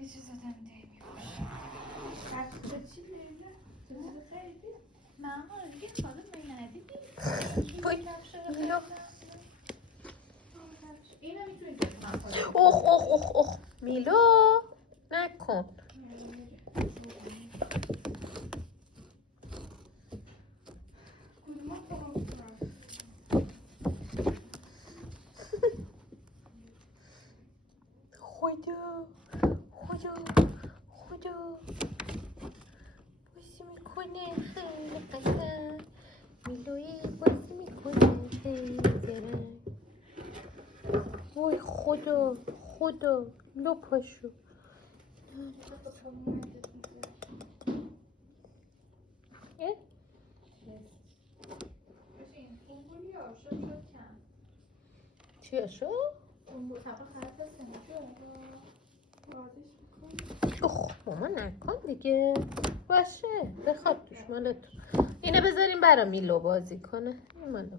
چه زدن دیگه باشه چی لیلا؟ چه خیلی؟ ماما دیگه خانم من ندیدی؟ وای میلو اینو میتونید بکنم اوه میلو نکن خدا بازی میکنه خیلی قشنگ میلوی بازی میکنه خیلی زرنگ وای خدا لو پاشو چیه شو؟ ماما نکن دیگه باشه بخواب توش مال تو اینه بذاریم برا میلو بازی کنه این مالو